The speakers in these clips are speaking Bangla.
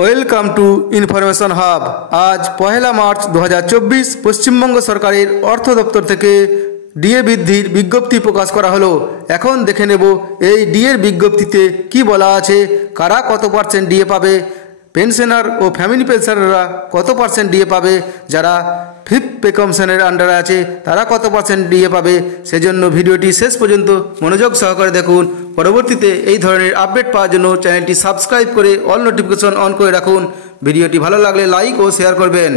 Welcome to information hub. আজ পহেলা মার্চ 2024 পশ্চিমবঙ্গ সরকারের অর্থ দপ্তর থেকে ডিএ বৃদ্ধির বিজ্ঞপ্তি প্রকাশ করা হলো। এখন দেখে নেব এই ডিএর বিজ্ঞপ্তিতে কি বলা আছে, কারা কত পার্সেন্ট ডিএ পাবে, পেনশনার ও ফ্যামিলি পেনশনাররা কত পার্সেন্ট ডিএ পাবে, যারা ফিফথ পে কমিশনের আন্ডারে আছে তারা কত পার্সেন্ট ডিএ পাবে। সেজন্য ভিডিওটি শেষ পর্যন্ত মনোযোগ সহকারে দেখুন। পরবর্তীতে এই ধরনের আপডেট পাওয়ার জন্য চ্যানেলটি সাবস্ক্রাইব করে অল নোটিফিকেশন অন করে রাখুন। ভিডিওটি ভালো লাগলে লাইক ও শেয়ার করবেন।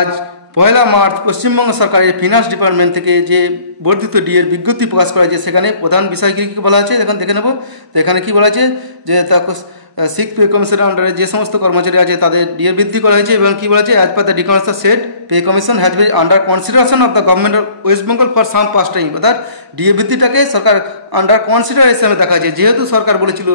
আজ পয়লা মার্চ পশ্চিমবঙ্গ সরকারের ফিনান্স ডিপার্টমেন্ট থেকে যে বর্ধিত ডিএর বিজ্ঞপ্তি প্রকাশ করা হয়েছে, সেখানে প্রধান বিষয় কী কী বলা আছে এখন দেখে নেব। তো এখানে কী বলা আছে যে সিক্স পে কমিশনের আন্ডারে যে সমস্ত কর্মচারী আছে তাদের ডিএ বৃদ্ধি করা হয়েছে এবং কী বলা আছে, as per the documents set pay commission has been under consideration of the government of West Bengal for some past time. অর্থাৎ ডিএ বৃদ্ধিটাকে সরকার আন্ডার কনসিডারেশনে দেখা আছে। যেহেতু সরকার বলেছিল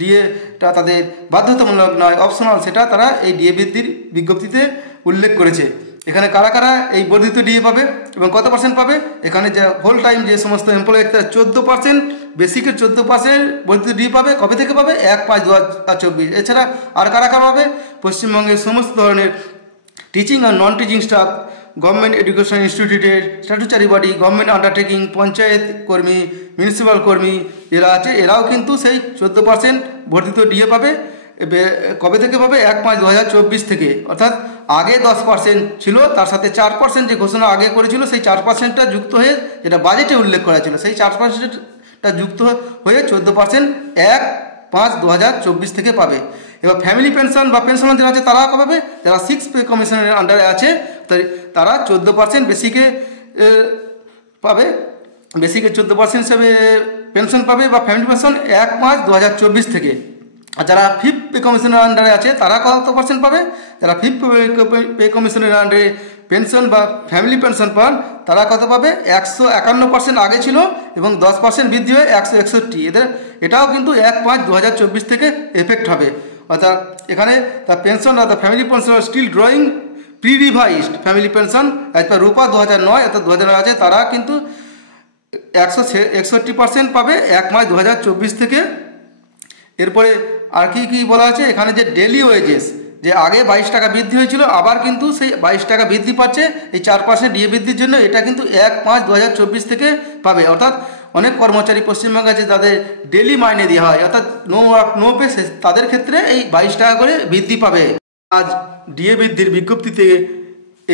ডিএটা তাদের বাধ্যতামূলক নয়, অপশনাল, সেটা তারা এই ডিএ বৃদ্ধির বিজ্ঞপ্তিতে উল্লেখ করেছে। এখানে কারা কারা এই বর্ধিত ডিএ পাবে এবং কত পার্সেন্ট পাবে, এখানে যে হোল টাইম যে সমস্ত এমপ্লয়ি 14%, বেসিকের 14% বর্ধিত ডিএ পাবে। কবে থেকে পাবে? 1/5/2024। এছাড়া আর কারা কারা পাবে? পশ্চিমবঙ্গের সমস্ত ধরনের টিচিং আর non teaching staff, government education ইনস্টিটিউটের statutory body, government undertaking, panchayat কর্মী, মিউনিসিপ্যাল কর্মী এরা আছে, এরাও কিন্তু সেই 14% বর্ধিত ডিএ পাবে। কবে থেকে পাবে? 1/5/2024 থেকে। অর্থাৎ আগে 10% ছিল, তার সাথে 4% যে ঘোষণা আগে করেছিল সেই 4%টা যুক্ত হয়ে, যেটা বাজেটে উল্লেখ করা ছিল, সেই 4%টা যুক্ত হয়ে 14% 1/5/2024 থেকে পাবে। এবার ফ্যামিলি পেনশন বা পেনশনার যারা আছে তারা পাবে, যারা সিক্স পে কমিশনের আন্ডারে আছে তারা 14% বেসিকে পাবে। বেসিকে 14% হিসেবে পেনশন পাবে বা ফ্যামিলি পেনশন 1/5/2024 থেকে। আর যারা ফিফথ পে কমিশনের আন্ডারে আছে তারা কত পার্সেন্ট পাবে? যারা ফিফথ পে কমিশনের আন্ডারে পেনশন বা ফ্যামিলি পেনশন পান তারা কত পাবে? 151% আগে ছিল এবং 10% বৃদ্ধি হয়ে 161। এটাও কিন্তু 1/5/2024 থেকে এফেক্ট হবে। অর্থাৎ এখানে দ্য পেনশন আর the family pension still drawing pre revised family pension as per ROPA 2009, অর্থাৎ 2009 আছে, তারা কিন্তু 161% পাবে 1/5/2024 থেকে। এরপরে আর কি কি বলা আছে, এখানে যে ডেলি ওয়েজেস, যে আগে 22 টাকা বৃদ্ধি হয়েছিল, আবার কিন্তু সেই 22 টাকা বৃদ্ধি পাচ্ছে এই 4% ডিএ বৃদ্ধির জন্য। এটা কিন্তু 1/5/2024 থেকে পাবে। অর্থাৎ অনেক কর্মচারী পশ্চিমবঙ্গে আছে যাদের ডেলি মাইনে দেওয়া হয়, অর্থাৎ নো ওয়ার্ক নো পে, তাদের ক্ষেত্রে এই 22 টাকা করে বৃদ্ধি পাবে। আজ ডিএ বৃদ্ধির বিজ্ঞপ্তিতে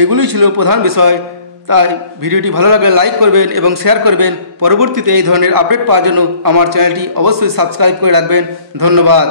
এগুলোই ছিল প্রধান বিষয়। তাই ভিডিওটি ভালো লাগলে লাইক করবেন এবং শেয়ার করবেন। পরবর্তীতে এই ধরনের আপডেট পাওয়ার জন্য আমার চ্যানেলটি অবশ্যই সাবস্ক্রাইব করে রাখবেন। ধন্যবাদ।